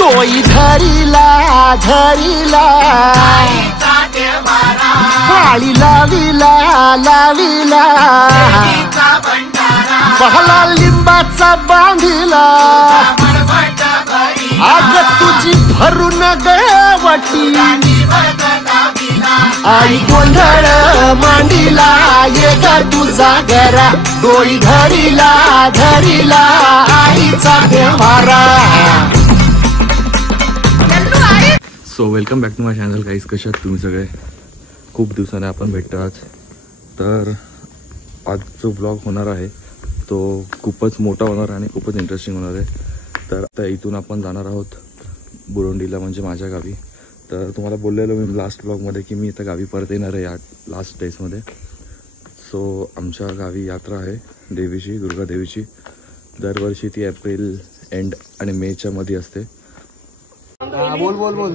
तोई धरीला धरीला काळी लावीला लावीला बहला लिंबाचा बांधिला आग तुझी भरून गवटी आई गोंधळ मांडीला ये ग तुझा घरा डोई धरीला धरीला आईचा देवारा. So welcome back to my channel guys. कशा आहात तुम्ही सगळे? खूप दिवसाने आपण भेटतो आज. तर आज जो ब्लॉग होणार आहे तो खूपच मोठा होणार आणि खूपच इंटरेस्टिंग होणार आहे. तर आता इथून आपण जाणार आहोत बुरोंडीला, म्हणजे माझ्या गावी. तर तुम्हाला बोललेलो मी लास्ट ब्लॉगमध्ये की मी इथं गावी परत येणार आहे या लास्ट डेजमध्ये. सो आमच्या गावी यात्रा आहे देवीची, दुर्गा देवीची. दरवर्षी ती एप्रिल एंड आणि मेच्या मध्ये असते. बोल बोल बोल.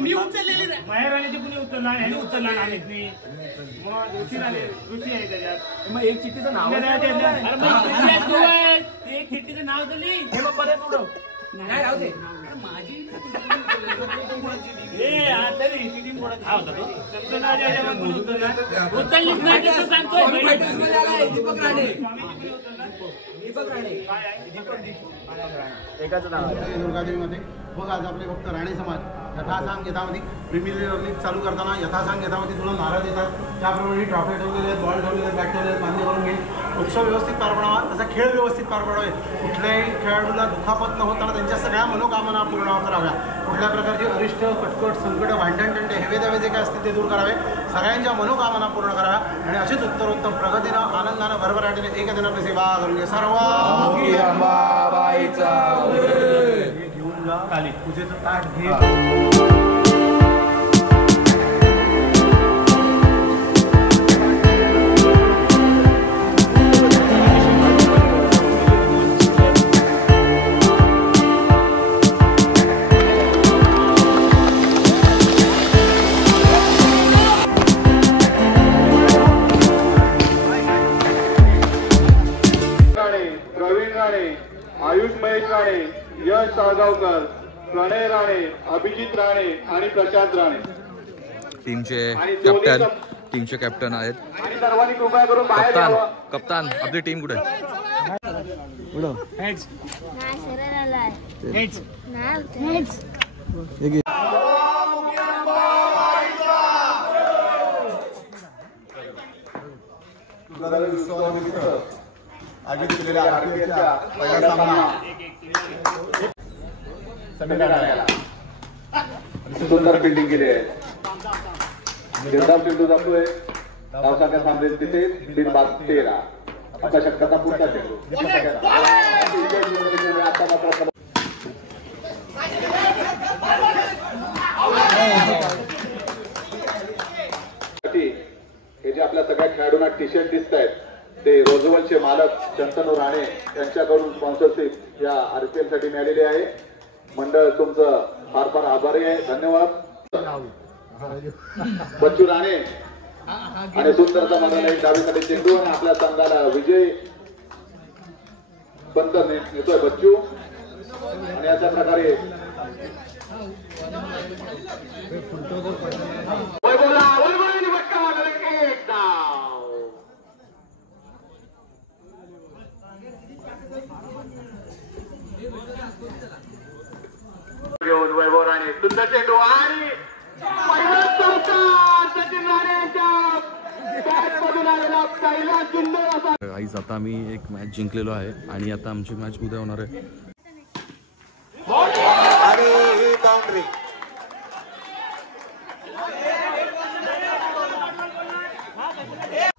मी उचललेली माहेराने कुणी उचलला ह्याने उचलला नाहीत मी मग ऋषी आहे त्याच्यात. मग एक चिठ्ठीचं नाव एक चिठ्ठीचं नाव दिली मग परत उडव नाही राहू दे माझी उचललीच नाही तसं सांगतोय. दीपक राणे एकाच नाव आहे दुर्गादेवीमध्ये. बघ आज आपले फक्त राणे समाज यथासांग यथामती प्रीमियर लीग चालू करताना यथासांग यथामती तुला नारळ देतात. त्याप्रमाणे ट्रॉफी ठेवलेले आहेत, बॉल ठेवलेले आहेत, बॅट ठेवलेले आहेत, मान्य करून घेईल. उत्सव व्यवस्थित पार पडावा, त्याचा खेळ व्यवस्थित पार पडावे. कुठल्याही खेळाडूला दुखापत न होताना त्यांच्या सगळ्या मनोकामना पूर्ण कराव्या. कुठल्या प्रकारचे अरिष्ट कटकट संकट भांडण टंटे हेवे दावे जे काय असतील ते दूर करावे. सगळ्यांच्या मनोकामना पूर्ण कराव्या आणि अशीच उत्तरोत्तम प्रगतीनं आनंदानं भरभराटीने एक दिन आपली सेवा करून घे. सर्व घेऊन जा खाली पूजेचं ताट घे. आयुष महेश राणे, यश साळगावकर, प्रणय राणे, अभिजित राणे आणि प्रशांत राणे टीमचे कॅप्टन आहेत. आणि सर्वांनी कृपया करून बाहेर यावं. कप्तान आपली टीम कुठे? आयोजित केलेल्या आरपीएलच्या पहिला सामना सुंदर फिल्डिंग केली आहे. निर्धाव चेंडू जातोय धावसाच्या सामने तिथे 13 आता शक्यता पुढचा चेंडू आता मात्र हे जे आपल्या सगळ्या खेळाडूंना टी शर्ट दिसत आहेत ते रोजवलचे मालक शंतनू राणे यांच्याकडून स्पॉन्सरशिप या आरपीएल साठी मिळालेली आहे. मंडळ तुमचं फार फार आभारी आहे, धन्यवाद. बच्चू राणे आणि सुंदरचा मंडळ एक डावीकडे चेंडू आणि आपल्या संघाला विजय पंत नेतोय बच्चू. आणि अशा प्रकारे घेऊन वैभव राणे सुंदर चेंडू आणि सचिन गाईज आता आम्ही एक मॅच जिंकलेलो आहे आणि आता आमची मॅच उद्या होणार आहे.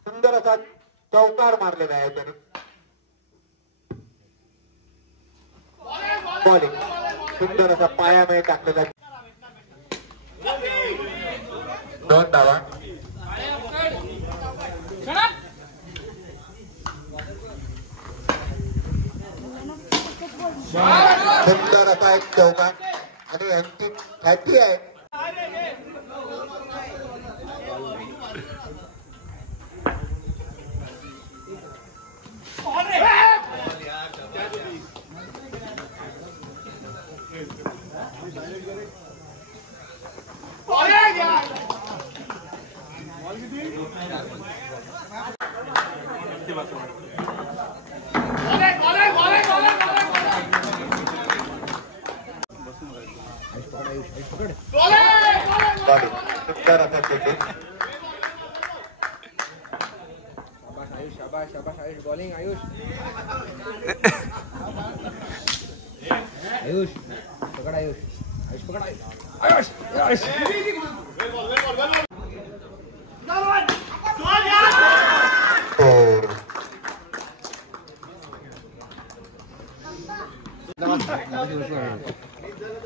सुंदर असा चौकार मारलेला आहे त्याने. बॉलिंग सुंदर असा पायामध्ये टाकलेला. 2 धावा. सुंदर असा एक चौकार आणि हॅपी आहे. शाबाश आयुष बॉलिंग आयुष आयुष पकड़ आयुष आयुष पकड़ आयुष आयुष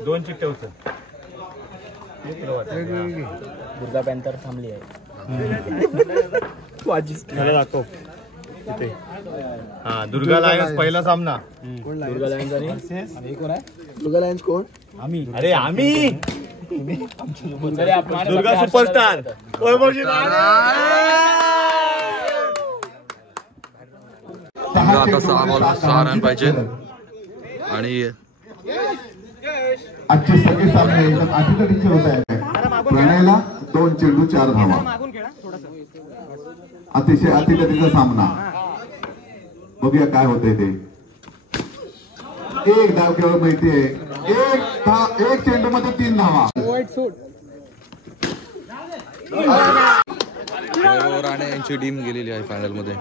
दोन चिट्टे उचल. दुर्गा पॅन्थर थांबली आहे. दाखव इथे. हा दुर्गा लायन्स पहिला सामना. दुर्गा लायन्स आणि कोण आहे? दुर्गा लायन्स कोण? आम्ही. अरे आम्ही दुर्गा सुपरस्टार. आता 6 बॉलवर 6 रन पाहिजे आणि आजचे सगळे सामने एकदम अटीतटीचे होत आहेत. प्रणयला 2 चेंडू 4 धावा. अतिशय अटीतटीचा सामना. बघूया काय होतंय ते. एक धाव केवळ मिळते. एक चेंडू मध्ये 3 धावा. वैभव राणे यांची टीम गेलेली आहे फायनल मध्ये.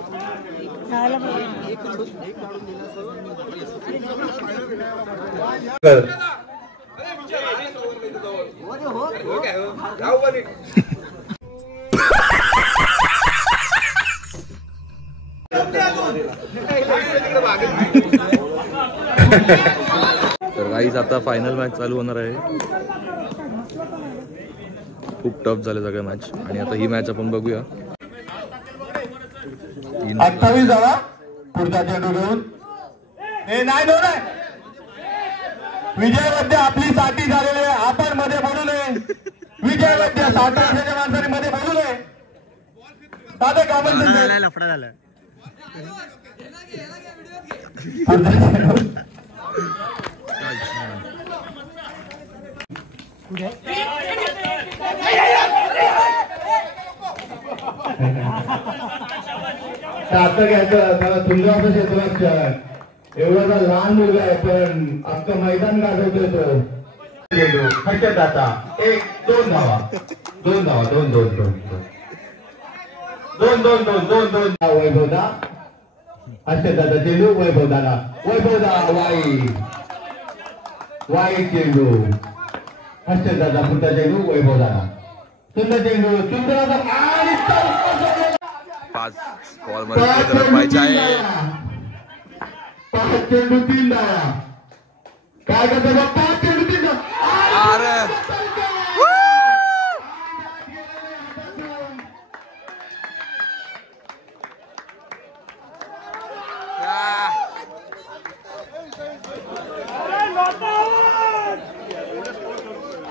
तर गाईज आता फायनल मॅच चालू होणार आहे. खूप टफ झाले सगळ्या मॅच आणि आता ही मॅच आपण बघूया. 28 धावा. पुढचा चेंडू घेऊन नाही विजय वैद्य आपली साठी झालेली आहे. आपण मध्ये बोलू नये. विजय वैद्य 60 वर्षाच्या माणसाने मध्ये बोलू नये. साधे कामं लफडा झाला. आता घ्यायचं त्याला तुमच्या क्षेत्रात एवढा लहान मुलगा आहे पण अख्खं मैदान गाजवतोय तो. हटत आता 1-2 धावा. 2 धावा. 2 वैभवदा हर्षदादा चेंडू. वैभवदा वाई चेंडू. हर्षदादा पुढचा चेंडू. वैभवदादा सुंदर चेंडू. सुंदर आणि 5 बॉल मध्ये पाहिजे आहे. 5 चेंडू 3 धावा. काय करतो? 5 चेंडू 3 धावा. अरे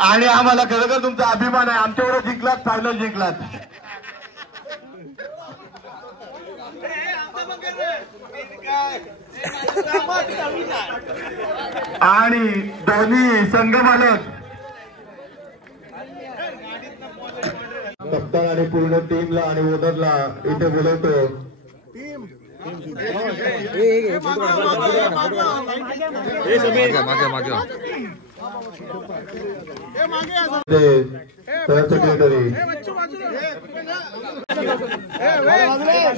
आणि आम्हाला खरोखर तुमचा अभिमान आहे. आमच्यावर जिंकलात. फायनल जिंकलात. आणि दोन्ही संघ मालक कप्तान आणि पूर्ण टीमला आणि ओनरला इथे बोलवतो. मागे सेक्रेटरी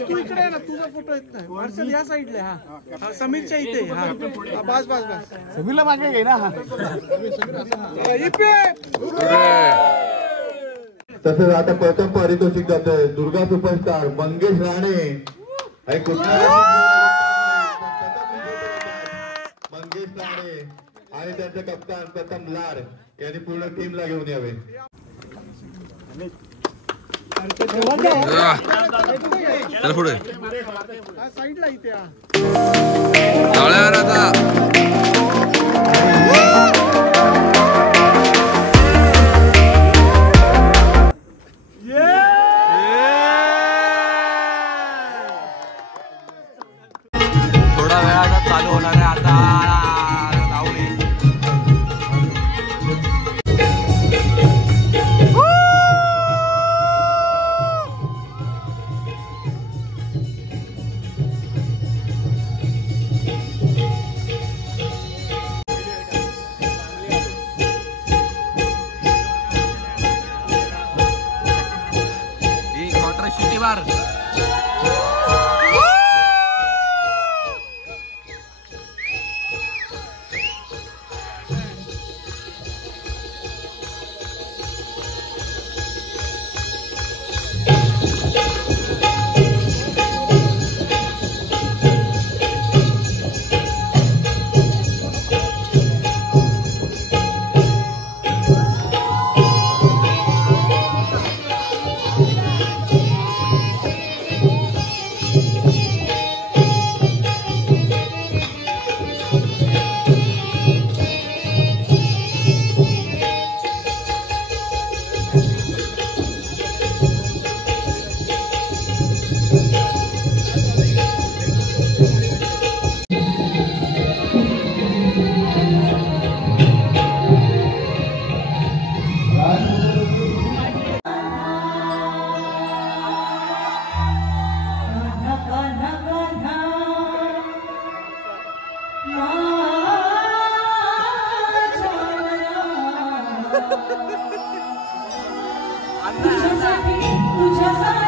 तू इकडे ना. तुझा फोटो येत नाही. हर्षद या साईडला. हा समीरच्या इथे. बस समीरला मागे घे ना. तसंच आता प्रथम पारितोषिक जातोय. दुर्गा सुपरस्टार मंगेश राणे. मंगेश राणे आणि त्यांचे कप्तान प्रथम लाड यांनी पूर्ण टीमला घेऊन यावे. चल पुढे. साईडला इथे. तुझ्या